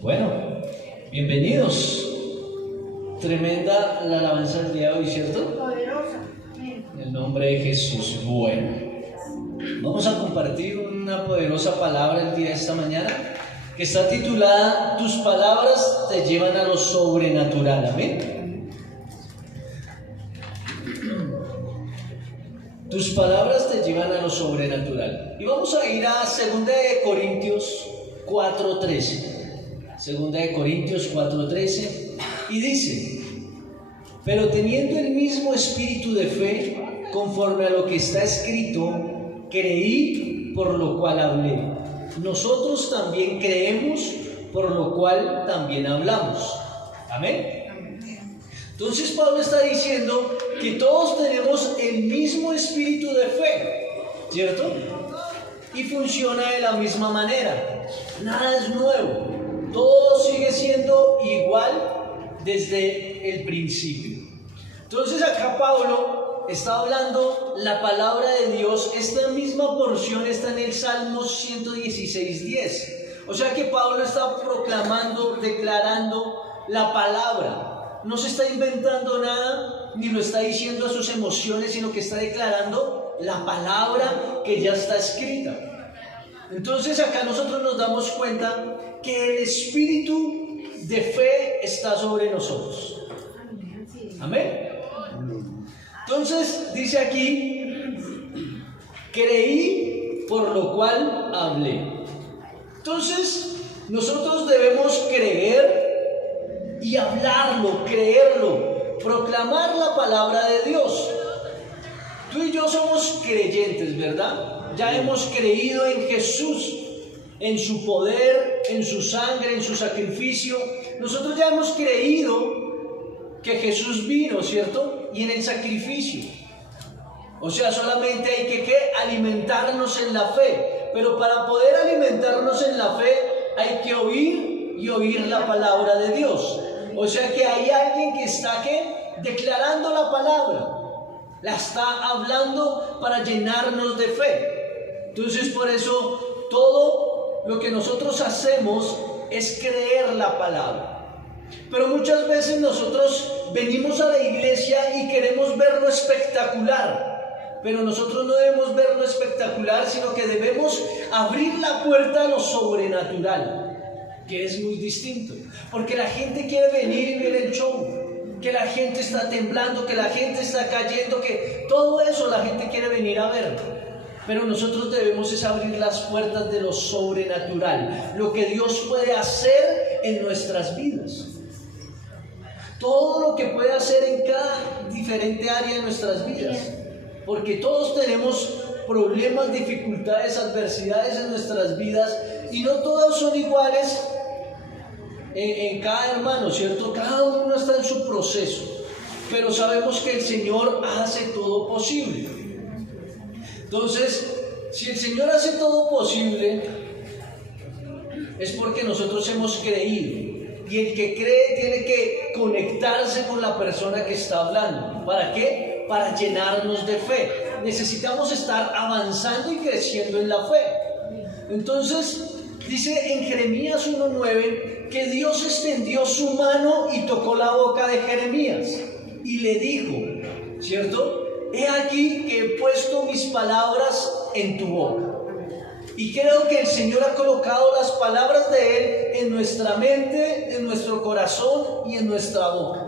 Bueno, bienvenidos. Tremenda la alabanza del día de hoy, ¿cierto? Poderosa. En el nombre de Jesús. Bueno, vamos a compartir una poderosa palabra el día de esta mañana que está titulada Tus palabras te llevan a lo sobrenatural. Amén. Tus palabras te llevan a lo sobrenatural. Y vamos a ir a 2 Corintios 4:13. 2 Corintios 4:13. Y dice: pero teniendo el mismo espíritu de fe, conforme a lo que está escrito, creí, por lo cual hablé. Nosotros también creemos, por lo cual también hablamos. Amén. Entonces Pablo está diciendo que todos tenemos el mismo espíritu de fe, ¿cierto? Y funciona de la misma manera. Nada es nuevo. Todo sigue siendo igual desde el principio. Entonces acá Pablo está hablando la palabra de Dios. Esta misma porción está en el Salmo 116:10. O sea que Pablo está proclamando, declarando la palabra. No se está inventando nada, ni lo está diciendo a sus emociones, sino que está declarando la palabra que ya está escrita. Entonces acá nosotros nos damos cuenta que el espíritu de fe está sobre nosotros. Amén. Entonces dice aquí: creí, por lo cual hablé. Entonces nosotros debemos creer y hablarlo, creerlo, proclamar la palabra de Dios. Tú y yo somos creyentes, ¿verdad? Ya hemos creído en Jesús, en su poder, en su sangre, en su sacrificio. Nosotros ya hemos creído que Jesús vino, ¿cierto? Y en el sacrificio. O sea, solamente hay que alimentarnos en la fe. Pero para poder alimentarnos en la fe hay que oír y oír la palabra de Dios. O sea que hay alguien que está declarando la palabra. La está hablando para llenarnos de fe. Entonces por eso todo lo que nosotros hacemos es creer la palabra. Pero muchas veces nosotros venimos a la iglesia y queremos ver lo espectacular. Pero nosotros no debemos ver lo espectacular, sino que debemos abrir la puerta a lo sobrenatural, que es muy distinto. Porque la gente quiere venir y ver el show, que la gente está temblando, que la gente está cayendo, que todo eso la gente quiere venir a ver. Pero nosotros debemos es abrir las puertas de lo sobrenatural, lo que Dios puede hacer en nuestras vidas. Todo lo que puede hacer en cada diferente área de nuestras vidas. Porque todos tenemos problemas, dificultades, adversidades en nuestras vidas, y no todas son iguales en cada hermano, ¿cierto? Cada uno está en su proceso, pero sabemos que el Señor hace todo posible. Entonces, si el Señor hace todo posible, es porque nosotros hemos creído. Y el que cree tiene que conectarse con la persona que está hablando. ¿Para qué? Para llenarnos de fe. Necesitamos estar avanzando y creciendo en la fe. Entonces, dice en Jeremías 1:9 que Dios extendió su mano y tocó la boca de Jeremías y le dijo, ¿cierto? He aquí que he puesto mis palabras en tu boca. Y creo que el Señor ha colocado las palabras de Él en nuestra mente, en nuestro corazón y en nuestra boca.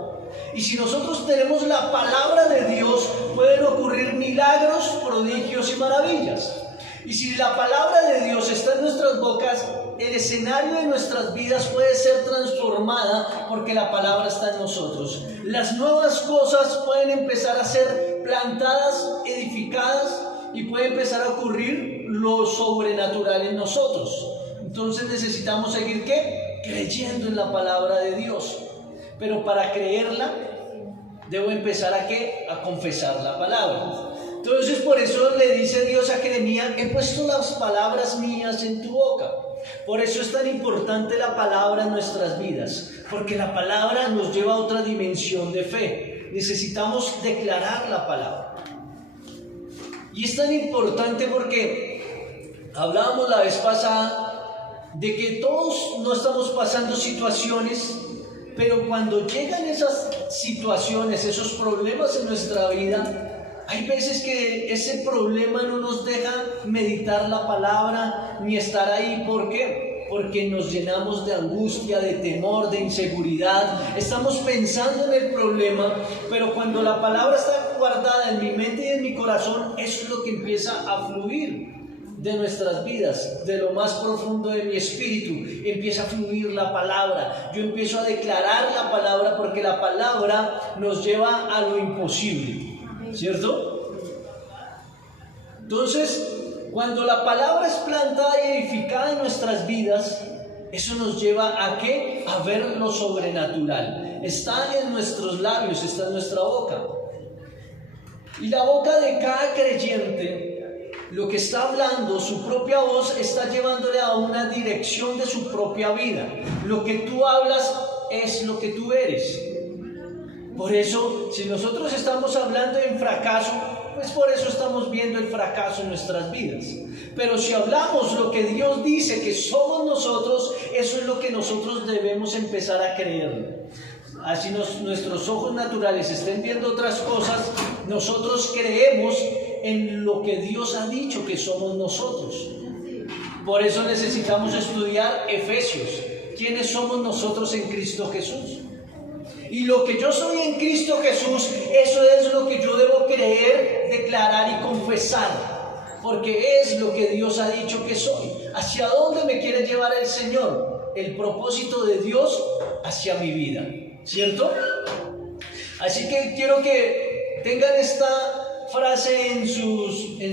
Y si nosotros tenemos la palabra de Dios, pueden ocurrir milagros, prodigios y maravillas. Y si la palabra de Dios está en nuestras bocas, el escenario de nuestras vidas puede ser transformada porque la palabra está en nosotros. Las nuevas cosas pueden empezar a ser plantadas, edificadas, y puede empezar a ocurrir lo sobrenatural en nosotros. Entonces necesitamos seguir creyendo en la palabra de Dios. Pero para creerla, debo empezar a confesar la palabra. Entonces por eso le dice Dios a Jeremías: he puesto las palabras mías en tu boca. Por eso es tan importante la palabra en nuestras vidas, porque la palabra nos lleva a otra dimensión de fe. Necesitamos declarar la palabra. Y es tan importante porque hablábamos la vez pasada de que todos no estamos pasando situaciones, pero cuando llegan esas situaciones, esos problemas en nuestra vida, hay veces que ese problema no nos deja meditar la palabra ni estar ahí. ¿Por qué? Porque nos llenamos de angustia, de temor, de inseguridad. Estamos pensando en el problema, pero cuando la palabra está guardada en mi mente y en mi corazón, eso es lo que empieza a fluir de nuestras vidas, de lo más profundo de mi espíritu. Empieza a fluir la palabra. Yo empiezo a declarar la palabra, porque la palabra nos lleva a lo imposible, ¿cierto? Entonces, cuando la palabra es plantada y edificada en nuestras vidas, eso nos lleva ¿a qué? A ver lo sobrenatural. Está en nuestros labios, está en nuestra boca. Y la boca de cada creyente, lo que está hablando, su propia voz, está llevándole a una dirección de su propia vida. Lo que tú hablas es lo que tú eres. Por eso, si nosotros estamos hablando en fracaso, pues por eso estamos viendo el fracaso en nuestras vidas. Pero si hablamos lo que Dios dice que somos nosotros, eso es lo que nosotros debemos empezar a creer. Así nuestros ojos naturales estén viendo otras cosas, nosotros creemos en lo que Dios ha dicho que somos nosotros. Por eso necesitamos estudiar Efesios. ¿Quiénes somos nosotros en Cristo Jesús? Y lo que yo soy en Cristo Jesús, eso es lo que yo debo creer, declarar y confesar, porque es lo que Dios ha dicho que soy. ¿Hacia dónde me quiere llevar el Señor? El propósito de Dios hacia mi vida, ¿cierto? Así que quiero que tengan esta frase en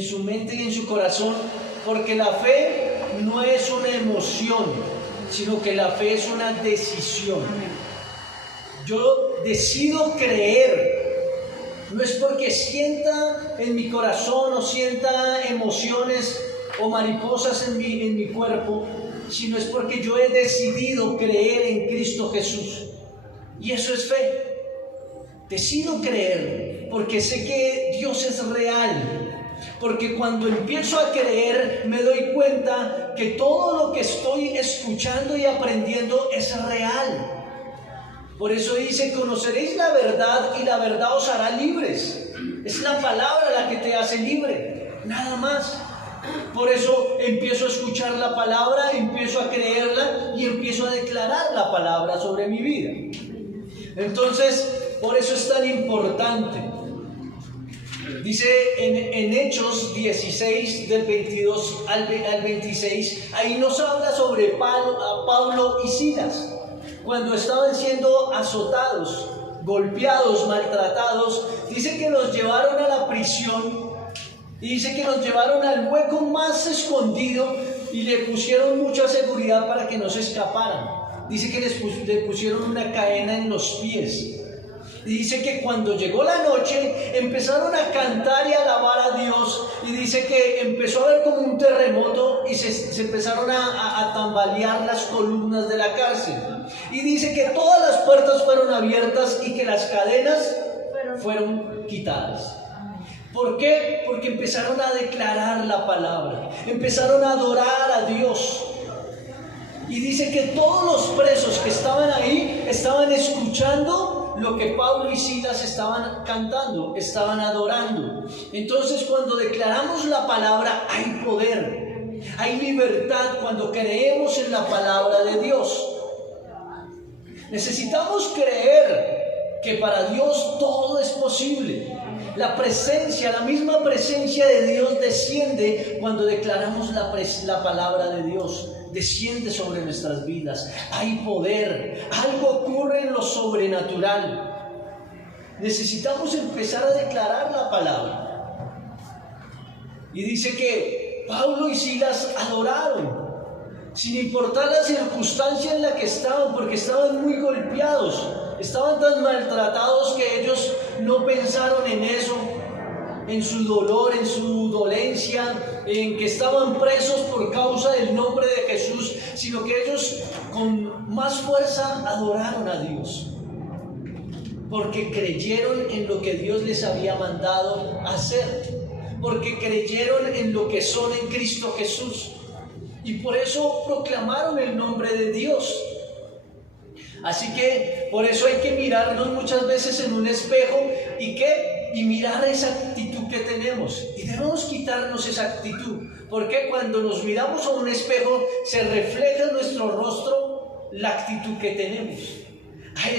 su mente y en su corazón, porque la fe no es una emoción, sino que la fe es una decisión. Yo decido creer, no es porque sienta en mi corazón o sienta emociones o mariposas en mi cuerpo, sino es porque yo he decidido creer en Cristo Jesús. Y eso es fe. Decido creer porque sé que Dios es real. Porque cuando empiezo a creer me doy cuenta que todo lo que estoy escuchando y aprendiendo es real. Por eso dice: conoceréis la verdad y la verdad os hará libres. Es la palabra la que te hace libre, nada más. Por eso empiezo a escuchar la palabra, empiezo a creerla y empiezo a declarar la palabra sobre mi vida. Entonces, por eso es tan importante. Dice en Hechos 16, del 22 al 26, ahí nos habla sobre Pablo y Silas, cuando estaban siendo azotados, golpeados, maltratados. Dice que los llevaron a la prisión y dice que los llevaron al hueco más escondido y le pusieron mucha seguridad para que no se escaparan. Dice que le pusieron una cadena en los pies. Y dice que cuando llegó la noche empezaron a cantar y a alabar a Dios, y dice que empezó a haber como un terremoto y se empezaron a tambalear las columnas de la cárcel, y dice que todas las puertas fueron abiertas y que las cadenas fueron quitadas. ¿Por qué? Porque empezaron a declarar la palabra, empezaron a adorar a Dios. Y dice que todos los presos que estaban ahí estaban escuchando lo que Pablo y Silas estaban cantando, estaban adorando. Entonces, cuando declaramos la palabra, hay poder, hay libertad cuando creemos en la palabra de Dios. Necesitamos creer que para Dios todo es posible. La presencia, la misma presencia de Dios desciende cuando declaramos la palabra de Dios. Desciende sobre nuestras vidas. Hay poder, algo ocurre en lo sobrenatural. Necesitamos empezar a declarar la palabra. Y dice que Pablo y Silas adoraron, sin importar la circunstancia en la que estaban, porque estaban muy golpeados, estaban tan maltratados que ellos no pensaron en eso, en su dolor, en su dolencia, en que estaban presos por causa del nombre de Jesús, sino que ellos con más fuerza adoraron a Dios, porque creyeron en lo que Dios les había mandado hacer, porque creyeron en lo que son en Cristo Jesús. y por eso proclamaron el nombre de Dios. Así que por eso hay que mirarnos muchas veces en un espejo y mirar esa actitud que tenemos. Y debemos quitarnos esa actitud, porque cuando nos miramos a un espejo se refleja en nuestro rostro la actitud que tenemos.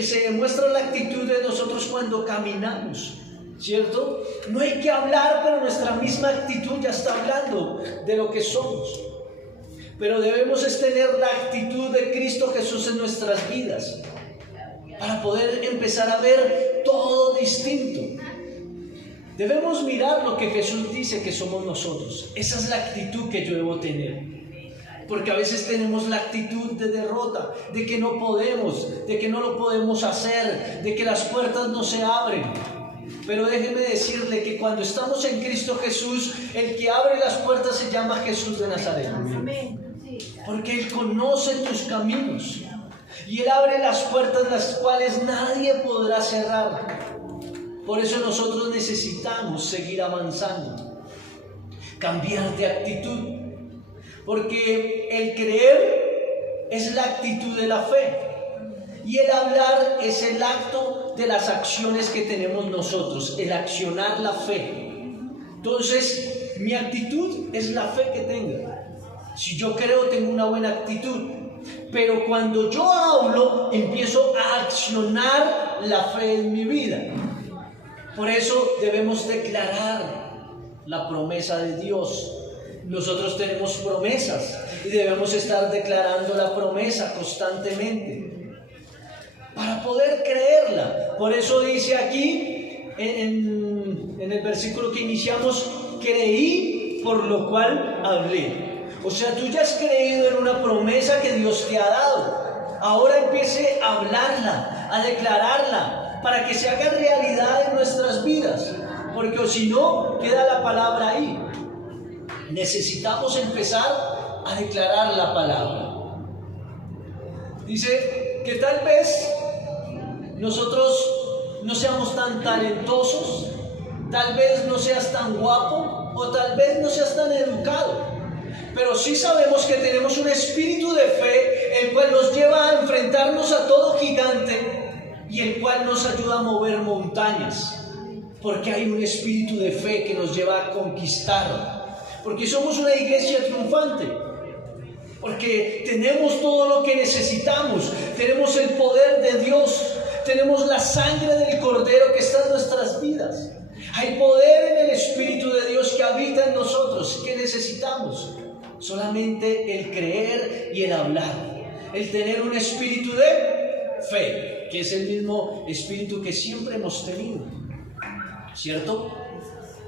Se demuestra la actitud de nosotros cuando caminamos, ¿cierto? No hay que hablar, pero nuestra misma actitud ya está hablando de lo que somos. Pero debemos tener la actitud de Cristo Jesús en nuestras vidas para poder empezar a ver todo distinto. Debemos mirar lo que Jesús dice que somos nosotros. Esa es la actitud que yo debo tener. Porque a veces tenemos la actitud de derrota, de que no podemos, de que no lo podemos hacer, de que las puertas no se abren. Pero déjeme decirle que cuando estamos en Cristo Jesús, el que abre las puertas se llama Jesús de Nazaret. Porque Él conoce tus caminos y Él abre las puertas las cuales nadie podrá cerrar. Por eso nosotros necesitamos seguir avanzando, cambiar de actitud, porque el creer es la actitud de la fe y el hablar es el acto de las acciones que tenemos nosotros, el accionar la fe. Entonces, mi actitud es la fe que tenga. Si yo creo, tengo una buena actitud, pero cuando yo hablo, empiezo a accionar la fe en mi vida. Por eso debemos declarar la promesa de Dios. Nosotros tenemos promesas y debemos estar declarando la promesa constantemente para poder creerla. Por eso dice aquí en el versículo que iniciamos: creí, por lo cual hablé. O sea, tú ya has creído en una promesa que Dios te ha dado. Ahora empiece a hablarla, a declararla, para que se haga realidad en nuestras vidas. Porque si no, queda la palabra ahí. Necesitamos empezar a declarar la palabra. Dice que tal vez nosotros no seamos tan talentosos, tal vez no seas tan guapo o tal vez no seas tan educado. Pero sí sabemos que tenemos un espíritu de fe, el cual nos lleva a enfrentarnos a todo gigante y el cual nos ayuda a mover montañas. Porque hay un espíritu de fe que nos lleva a conquistar. Porque somos una iglesia triunfante. Porque tenemos todo lo que necesitamos. Tenemos el poder de Dios. Tenemos la sangre del Cordero que está en nuestras vidas. Hay poder en el Espíritu de Dios que habita en nosotros. ¿Qué necesitamos? Solamente el creer y el hablar, el tener un espíritu de fe, que es el mismo espíritu que siempre hemos tenido, ¿cierto?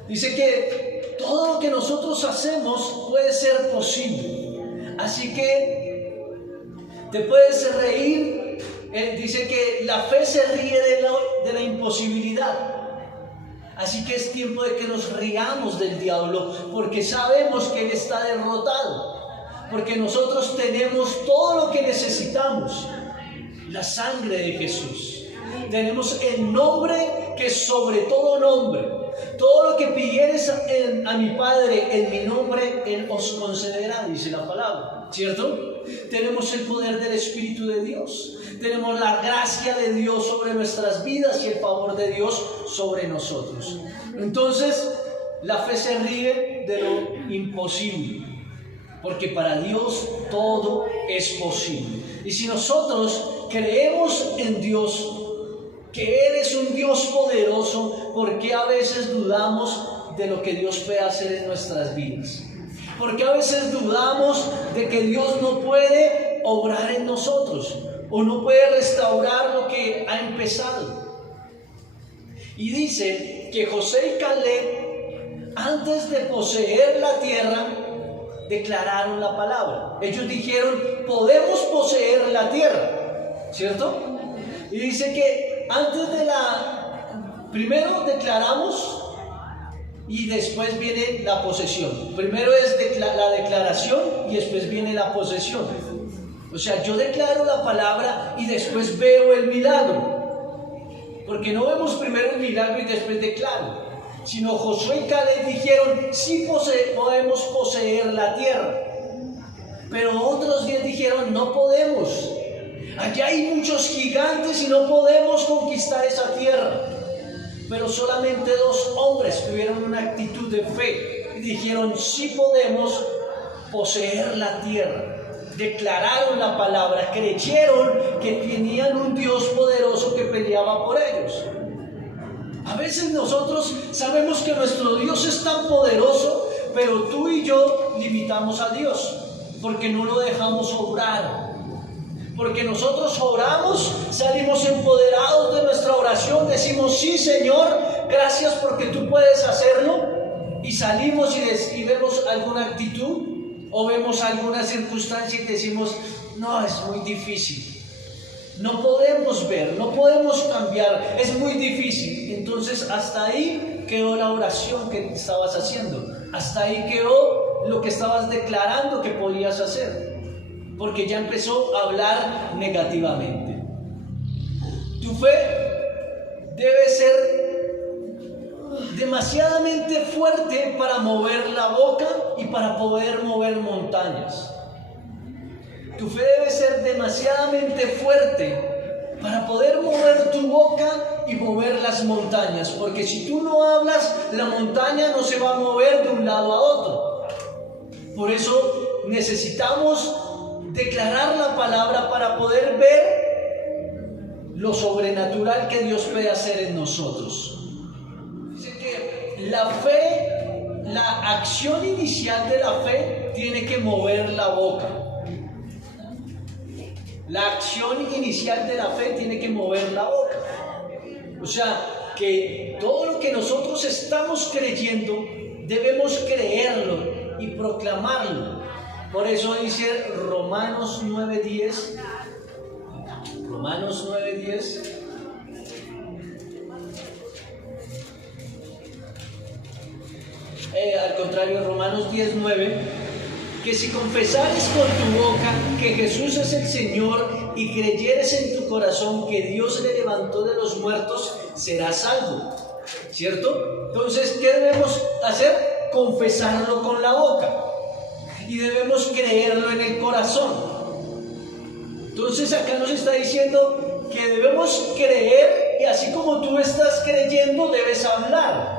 Dice que todo lo que nosotros hacemos puede ser posible, así que te puedes reír. Dice que la fe se ríe de la imposibilidad. Así que es tiempo de que nos riamos del diablo, porque sabemos que él está derrotado, porque nosotros tenemos todo lo que necesitamos, la sangre de Jesús. Tenemos el nombre que es sobre todo nombre. Todo lo que pidieres a mi Padre en mi nombre, Él os concederá, dice la palabra, ¿cierto? Tenemos el poder del Espíritu de Dios. Tenemos la gracia de Dios sobre nuestras vidas y el favor de Dios sobre nosotros. Entonces, la fe se ríe de lo imposible, porque para Dios todo es posible. Y si nosotros creemos en Dios, que Él es un Dios poderoso, ¿por qué a veces dudamos de lo que Dios puede hacer en nuestras vidas? ¿Por qué a veces dudamos de que Dios no puede obrar en nosotros o no puede restaurar lo que ha empezado? Y dice que José y Caleb, antes de poseer la tierra, declararon la palabra. Ellos dijeron: podemos poseer la tierra, ¿cierto? Y dice que primero declaramos y después viene la posesión. Primero es la declaración y después viene la posesión. O sea, yo declaro la palabra y después veo el milagro. Porque no vemos primero el milagro y después declaro. Sino Josué y Caleb dijeron: sí podemos poseer la tierra. Pero otros 10 dijeron, no podemos. Allá hay muchos gigantes y no podemos conquistar esa tierra. Pero solamente 2 hombres tuvieron una actitud de fe y dijeron, sí podemos poseer la tierra. Declararon la palabra, creyeron que tenían un Dios poderoso que peleaba por ellos. A veces nosotros sabemos que nuestro Dios es tan poderoso, pero tú y yo limitamos a Dios porque no lo dejamos obrar. Porque nosotros oramos, salimos empoderados de nuestra oración, decimos, sí Señor, gracias porque tú puedes hacerlo, y salimos y vemos alguna actitud o vemos alguna circunstancia y decimos, no, es muy difícil, no podemos ver, no podemos cambiar, es muy difícil. Entonces hasta ahí quedó la oración que estabas haciendo, hasta ahí quedó lo que estabas declarando que podías hacer, porque ya empezó a hablar negativamente. Tu fe debe ser demasiadamente fuerte para mover la boca y para poder mover montañas. Tu fe debe ser demasiadamente fuerte para poder mover tu boca y mover las montañas, porque si tú no hablas, la montaña no se va a mover de un lado a otro. Por eso necesitamos declarar la palabra para poder ver lo sobrenatural que Dios puede hacer en nosotros. Dice que la fe, la acción inicial de la fe tiene que mover la boca. La acción inicial de la fe tiene que mover la boca. O sea, que todo lo que nosotros estamos creyendo, debemos creerlo y proclamarlo. Por eso dice Romanos 9:10. Romanos 9:10. Al contrario, Romanos 10:9, que si confesares con tu boca que Jesús es el Señor y creyeres en tu corazón que Dios le levantó de los muertos, serás salvo. ¿Cierto? Entonces, ¿qué debemos hacer? Confesarlo con la boca. Y debemos creerlo en el corazón. Entonces acá nos está diciendo que debemos creer, y así como tú estás creyendo, debes hablar.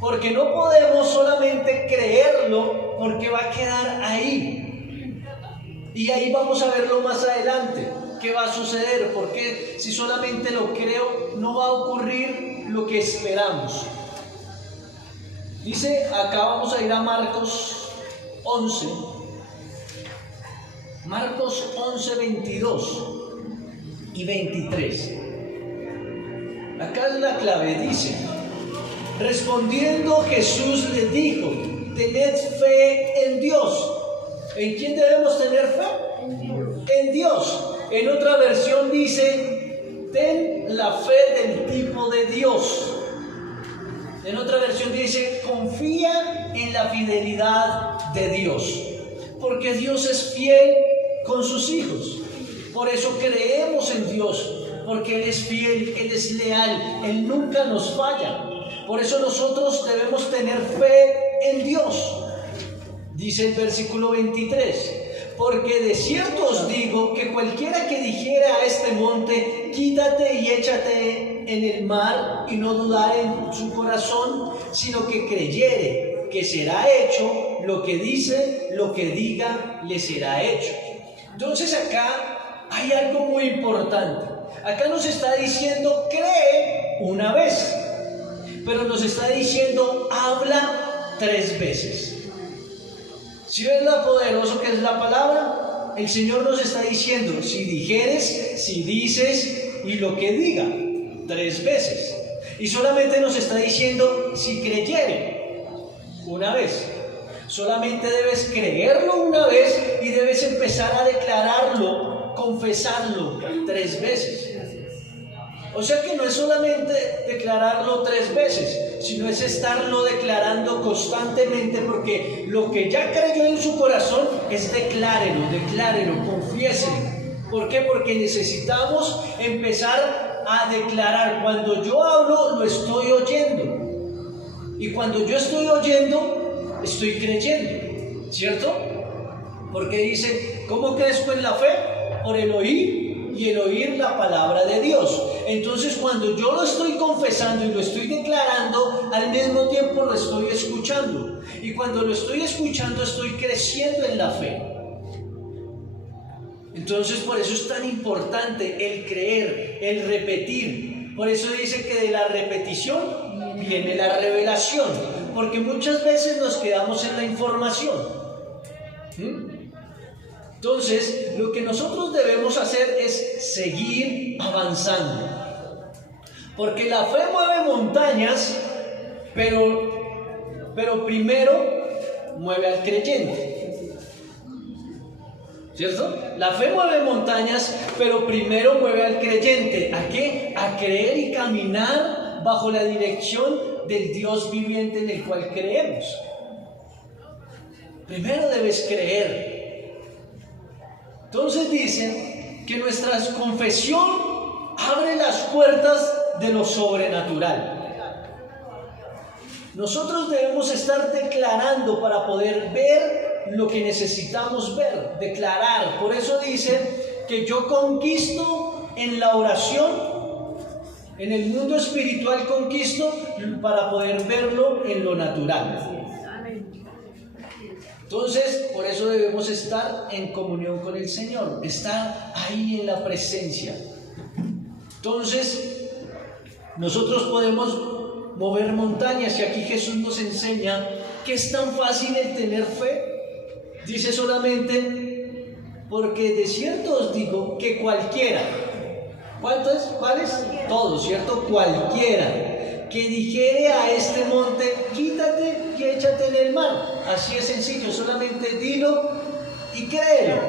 Porque no podemos solamente creerlo, porque va a quedar ahí. Y ahí vamos a verlo más adelante. ¿Qué va a suceder? Porque si solamente lo creo, no va a ocurrir lo que esperamos. Dice, acá vamos a ir a Marcos 11. Marcos 11, 22 y 23. Acá es la clave, dice: respondiendo Jesús les dijo, tened fe en Dios. ¿En quién debemos tener fe? En Dios. En otra versión dice, ten la fe del tipo de Dios. En otra versión dice, confía en la fidelidad de Dios. Porque Dios es fiel con sus hijos. Por eso creemos en Dios. Porque Él es fiel, Él es leal, Él nunca nos falla. Por eso nosotros debemos tener fe en Dios. Dice el versículo 23, porque de cierto os digo que cualquiera que dijera a este monte, quítate y échate en el mar, y no dudare en su corazón, sino que creyere que será hecho lo que dice, lo que diga, le será hecho. Entonces acá hay algo muy importante. Acá nos está diciendo, cree una vez. Pero nos está diciendo, habla 3 veces. ¿Sí ves lo poderoso que es la palabra? El Señor nos está diciendo, si dijeres, si dices y lo que diga, 3 veces. Y solamente nos está diciendo, si creyere, una vez. Solamente debes creerlo una vez y debes empezar a declararlo, confesarlo 3 veces. O sea que no es solamente declararlo 3 veces, sino es estarlo declarando constantemente, porque lo que ya creyó en su corazón es declárelo, confiéselo. ¿Por qué? Porque necesitamos empezar a declarar. Cuando yo hablo, lo estoy oyendo. Y cuando yo estoy oyendo, estoy creyendo. ¿Cierto? Porque dice, ¿cómo crezco en la fe? Por el oír, y el oír la palabra de Dios. Entonces, cuando yo lo estoy confesando y lo estoy declarando, al mismo tiempo lo estoy escuchando. Y cuando lo estoy escuchando, estoy creciendo en la fe. Entonces, por eso es tan importante el creer, el repetir. Por eso dice que de la repetición viene la revelación. Porque muchas veces nos quedamos en la información. Entonces, lo que nosotros debemos hacer es seguir avanzando. Porque la fe mueve montañas, pero primero mueve al creyente. ¿Cierto? La fe mueve montañas, pero primero mueve al creyente. ¿A qué? A creer y caminar bajo la dirección del Dios viviente en el cual creemos. Primero debes creer. Entonces dice que nuestra confesión abre las puertas de lo sobrenatural. Nosotros debemos estar declarando para poder ver lo que necesitamos ver, declarar. Por eso dice que yo conquisto en la oración, en el mundo espiritual conquisto para poder verlo en lo natural. Entonces, por eso debemos estar en comunión con el Señor, estar ahí en la presencia. Entonces, nosotros podemos mover montañas, y aquí Jesús nos enseña que es tan fácil el tener fe. Dice solamente, porque de cierto os digo que cualquiera, ¿cuánto es? ¿Cuál es? Todo, ¿cierto? Cualquiera que dijere a este monte, quítate y échate en el mar. Así es sencillo, solamente dilo y créelo.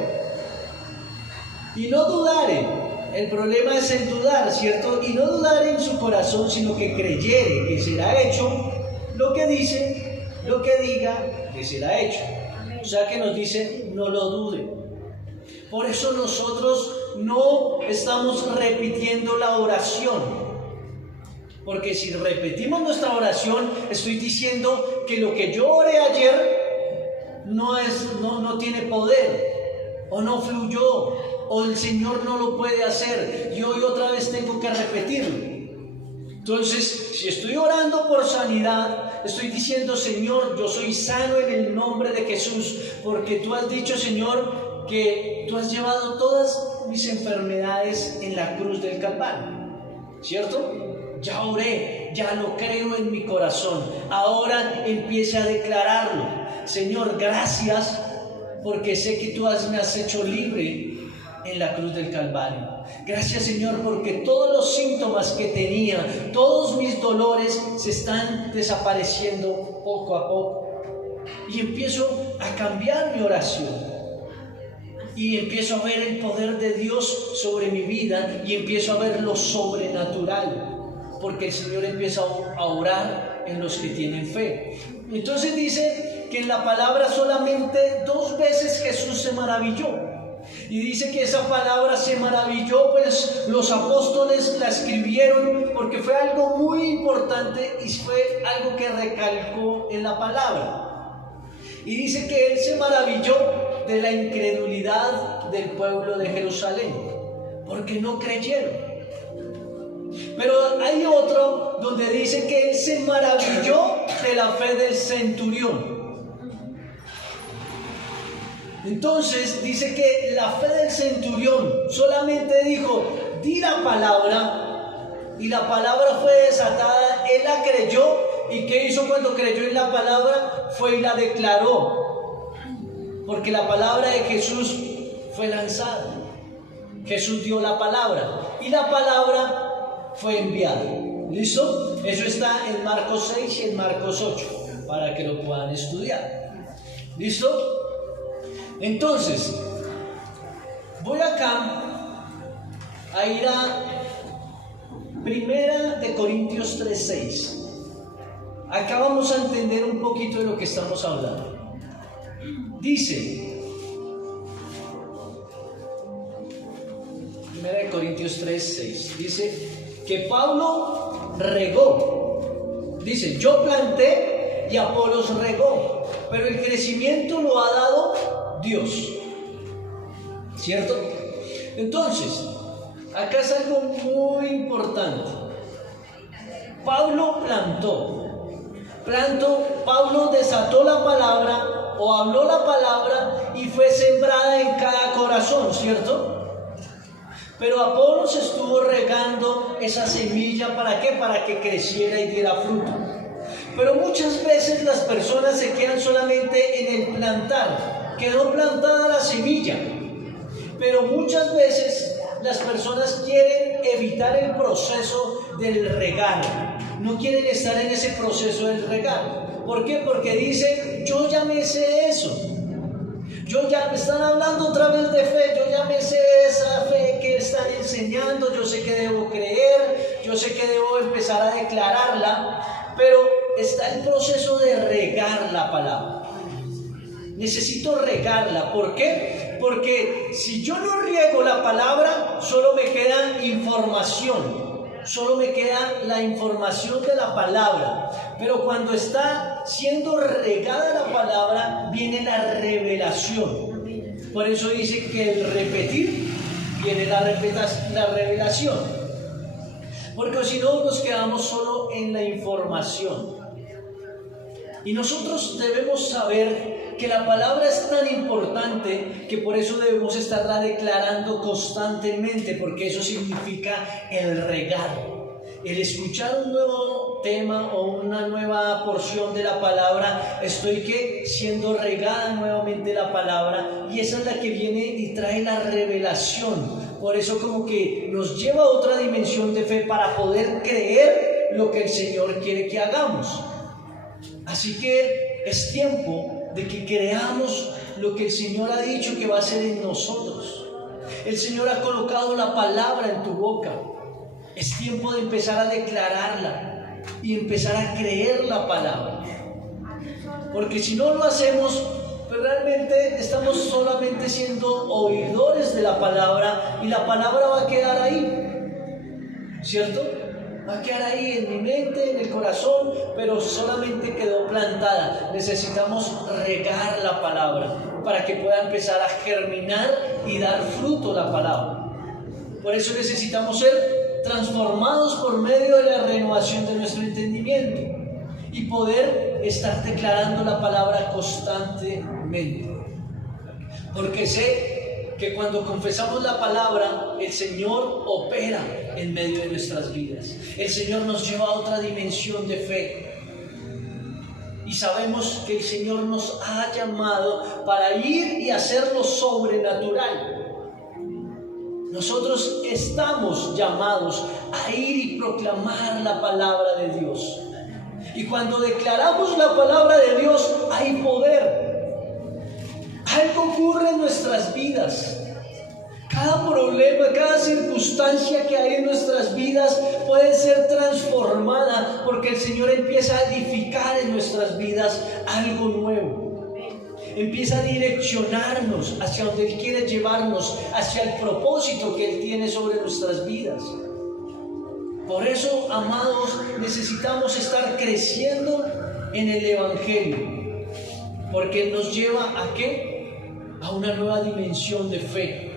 Y no dudare. El problema es el dudar, ¿cierto? Y no dudar en su corazón, sino que creyere que será hecho lo que dice, lo que diga, que será hecho. O sea que nos dice, no lo dude. Por eso nosotros no estamos repitiendo la oración. Porque si repetimos nuestra oración, estoy diciendo que lo que yo oré ayer no tiene poder, o no fluyó, o el Señor no lo puede hacer, y hoy otra vez tengo que repetirlo. Entonces, si estoy orando por sanidad, estoy diciendo, Señor, yo soy sano en el nombre de Jesús, porque tú has dicho, Señor, que tú has llevado todas mis enfermedades en la cruz del Calvario, ¿cierto? Ya oré, ya lo creo en mi corazón. Ahora empiece a declararlo. Señor, gracias, porque sé que tú me has hecho libre en la cruz del Calvario. Gracias, Señor, porque todos los síntomas que tenía, todos mis dolores se están desapareciendo poco a poco. Y empiezo a cambiar mi oración. Y empiezo a ver el poder de Dios sobre mi vida, y empiezo a ver lo sobrenatural. Porque el Señor empieza a orar en los que tienen fe. Entonces dice que en la palabra solamente 2 veces Jesús se maravilló. Y dice que esa palabra se maravilló, pues los apóstoles la escribieron porque fue algo muy importante y fue algo que recalcó en la palabra. Y dice que él se maravilló de la incredulidad del pueblo de Jerusalén, porque no creyeron. Pero hay otro donde dice que él se maravilló de la fe del centurión. Entonces dice que la fe del centurión solamente dijo, di la palabra, y la palabra fue desatada, él la creyó, y ¿qué hizo cuando creyó en la palabra? Fue y la declaró, porque la palabra de Jesús fue lanzada. Jesús dio la palabra, y la palabra fue enviada. ¿Listo? Eso está en Marcos 6 y en Marcos 8, para que lo puedan estudiar. ¿Listo? Entonces, voy acá a ir a 1 Corintios 3:6. Acá vamos a entender un poquito de lo que estamos hablando. Dice 1 Corintios 3:6, dice que Pablo regó. Dice, yo planté y Apolos regó, pero el crecimiento lo ha dado Dios. ¿Cierto? Entonces, acá es algo muy importante. Pablo Pablo desató la palabra o habló la palabra y fue sembrada en cada corazón, ¿cierto? Pero Apolos estuvo regando esa semilla, ¿para qué? Para que creciera y diera fruto. Pero muchas veces las personas se quedan solamente en el plantar. Quedó plantada la semilla, pero muchas veces las personas quieren evitar el proceso del regar. No quieren estar en ese proceso del regar. ¿Por qué? Porque dicen, yo ya me sé eso. Yo ya me están hablando otra vez de fe, yo ya me sé esa fe que están enseñando, yo sé que debo creer, yo sé que debo empezar a declararla, pero está el proceso de regar la palabra. Necesito regarla. ¿Por qué? Porque si yo no riego la palabra, solo me queda información. Solo me queda la información de la palabra. Pero cuando está siendo regada la palabra, viene la revelación. Por eso dice que el repetir viene la revelación. Porque si no, nos quedamos solo en la información. Y nosotros debemos saber que la palabra es tan importante que por eso debemos estarla declarando constantemente, porque eso significa el regar. El escuchar un nuevo tema o una nueva porción de la palabra, estoy siendo regada nuevamente la palabra, y esa es la que viene y trae la revelación. Por eso como que nos lleva a otra dimensión de fe para poder creer lo que el Señor quiere que hagamos. Así que es tiempo de que creamos lo que el Señor ha dicho que va a hacer en nosotros. El Señor ha colocado la palabra en tu boca. Es tiempo de empezar a declararla y empezar a creer la palabra. Porque si no lo hacemos, pues realmente estamos solamente siendo oidores de la palabra y la palabra va a quedar ahí, ¿cierto? Va a quedar ahí en mi mente, en el corazón, pero solamente quedó plantada. Necesitamos regar la palabra para que pueda empezar a germinar y dar fruto la palabra. Por eso necesitamos ser transformados por medio de la renovación de nuestro entendimiento y poder estar declarando la palabra constantemente. Porque sé que cuando confesamos la palabra, el Señor opera en medio de nuestras vidas. El Señor nos lleva a otra dimensión de fe. Y sabemos que el Señor nos ha llamado para ir y hacer lo sobrenatural. Nosotros estamos llamados a ir y proclamar la palabra de Dios. Y cuando declaramos la palabra de Dios, hay poder. Algo ocurre en nuestras vidas. Cada problema, cada circunstancia que hay en nuestras vidas puede ser transformada porque el Señor empieza a edificar en nuestras vidas algo nuevo. Empieza a direccionarnos hacia donde Él quiere llevarnos, hacia el propósito que Él tiene sobre nuestras vidas. Por eso, amados, necesitamos estar creciendo en el Evangelio, porque Él nos lleva ¿a qué? A una nueva dimensión de fe.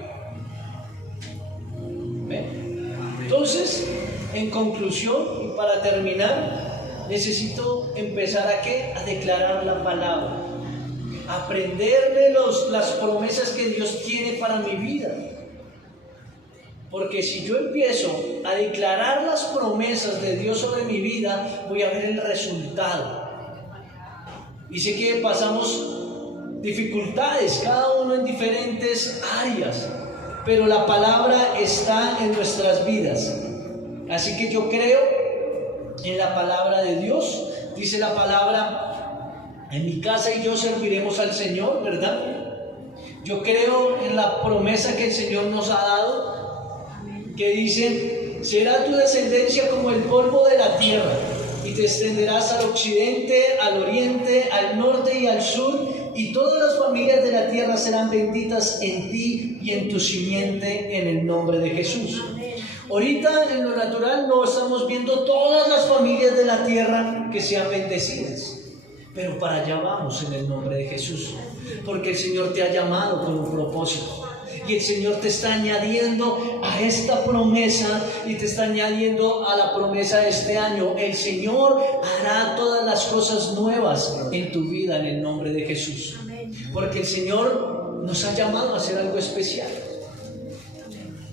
¿Ven? Entonces, en conclusión, y para terminar, necesito empezar ¿a qué? A declarar la palabra, aprenderme las promesas que Dios tiene para mi vida. Porque si yo empiezo a declarar las promesas de Dios sobre mi vida, voy a ver el resultado. Y sé que pasamos dificultades, cada uno en diferentes áreas, pero la palabra está en nuestras vidas. Así que yo creo en la palabra de Dios. Dice la palabra, en mi casa y yo serviremos al Señor, ¿verdad? Yo creo en la promesa que el Señor nos ha dado, que dice, será tu descendencia como el polvo de la tierra, y te extenderás al occidente, al oriente, al norte y al sur, y todas las familias de la tierra serán benditas en ti y en tu simiente, en el nombre de Jesús. Ahorita en lo natural no estamos viendo todas las familias de la tierra que sean bendecidas, Pero para allá vamos en el nombre de Jesús, porque el Señor te ha llamado con un propósito. Y el Señor te está añadiendo a esta promesa y te está añadiendo a la promesa de este año. El Señor hará todas las cosas nuevas en tu vida en el nombre de Jesús. Porque el Señor nos ha llamado a hacer algo especial,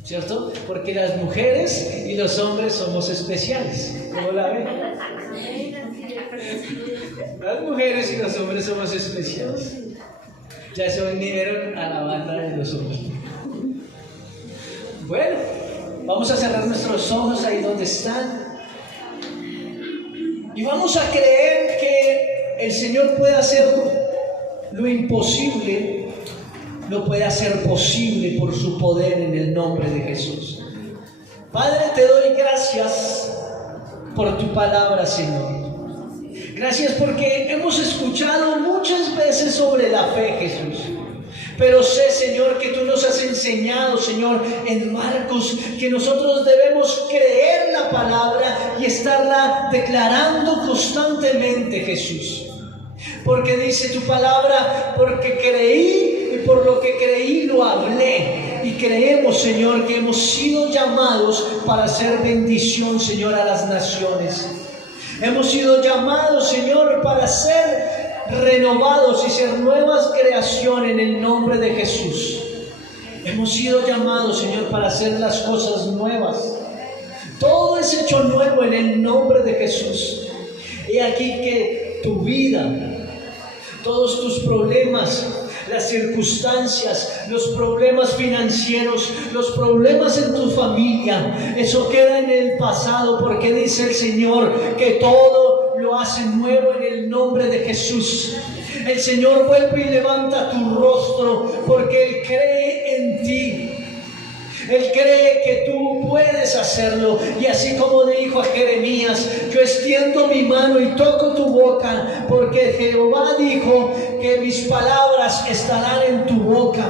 ¿cierto? Porque las mujeres y los hombres somos especiales. ¿Cómo la ven? Las mujeres y los hombres somos especiales. Ya se unieron a la banda de los hombres. Bueno, vamos a cerrar nuestros ojos ahí donde están. Y vamos a creer que el Señor puede hacer lo imposible, lo puede hacer posible por su poder en el nombre de Jesús. Padre, te doy gracias por tu palabra, Señor. Gracias porque hemos escuchado muchas veces sobre la fe, Jesús. Pero sé, Señor, que tú nos has enseñado, Señor, en Marcos, que nosotros debemos creer la palabra y estarla declarando constantemente, Jesús. Porque dice tu palabra, porque creí y por lo que creí lo hablé. Y creemos, Señor, que hemos sido llamados para hacer bendición, Señor, a las naciones. Hemos sido llamados, Señor, para ser renovados y ser nuevas creaciones en el nombre de Jesús. Hemos sido llamados, Señor, para hacer las cosas nuevas. Todo es hecho nuevo en el nombre de Jesús. He aquí que tu vida, todos tus problemas, las circunstancias, los problemas financieros, los problemas en tu familia, eso queda en el pasado, porque dice el Señor que todo lo hace nuevo en el nombre de Jesús. El Señor vuelve y levanta tu rostro porque Él cree en ti. Él cree que tú puedes hacerlo. Y así como dijo a Jeremías, yo extiendo mi mano y toco tu boca, porque Jehová dijo que mis palabras estarán en tu boca.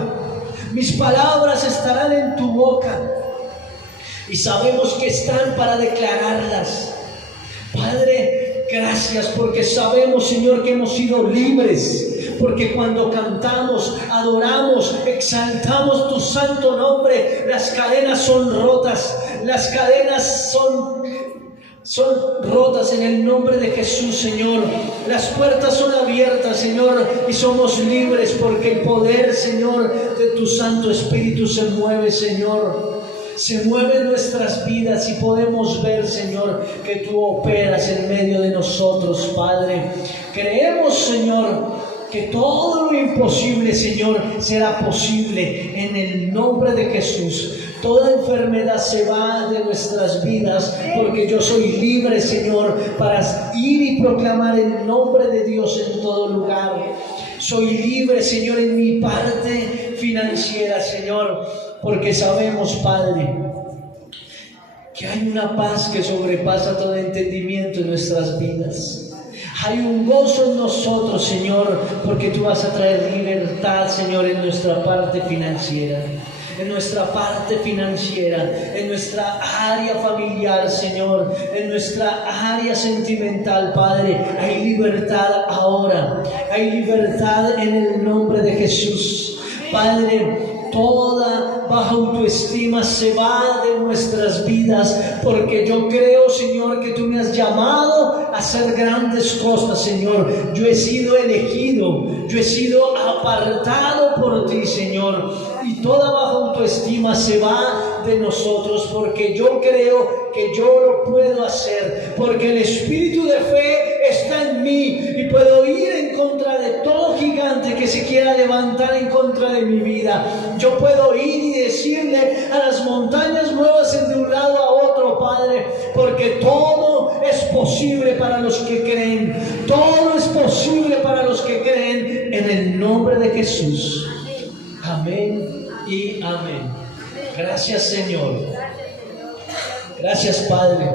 Mis palabras estarán en tu boca. Y sabemos que están para declararlas. Padre, gracias porque sabemos, Señor, que hemos sido libres. Porque cuando cantamos, adoramos, exaltamos tu santo nombre, las cadenas son rotas. Las cadenas son rotas en el nombre de Jesús, Señor. Las puertas son abiertas, Señor, y somos libres porque el poder, Señor, de tu Santo Espíritu se mueve, Señor. Se mueven nuestras vidas y podemos ver, Señor, que tú operas en medio de nosotros, Padre. Creemos, Señor, que todo lo imposible, Señor, será posible en el nombre de Jesús. Toda enfermedad se va de nuestras vidas porque yo soy libre, Señor, para ir y proclamar el nombre de Dios en todo lugar. Soy libre, Señor, en mi parte financiera, Señor, porque sabemos, Padre, que hay una paz que sobrepasa todo entendimiento en nuestras vidas. Hay un gozo en nosotros, Señor, porque tú vas a traer libertad, Señor, en nuestra parte financiera. En nuestra parte financiera, en nuestra área familiar, Señor, en nuestra área sentimental, Padre, hay libertad ahora. Hay libertad en el nombre de Jesús. Padre, toda baja autoestima se va de nuestras vidas, porque yo creo, Señor, que tú me has llamado a hacer grandes cosas, Señor. Yo he sido elegido, yo he sido apartado por ti, Señor, y toda baja autoestima se va de nosotros, porque yo creo que yo lo puedo hacer, porque el espíritu de fe está en mí y puedo ir en contra de todo gigante que se quiera levantar en contra de mi vida. Yo puedo ir y decirle a las montañas, muévanse de un lado a otro, Padre, porque todo es posible para los que creen. Todo es posible para los que creen en el nombre de Jesús. Amén y amén. Gracias, Señor. Gracias, Padre.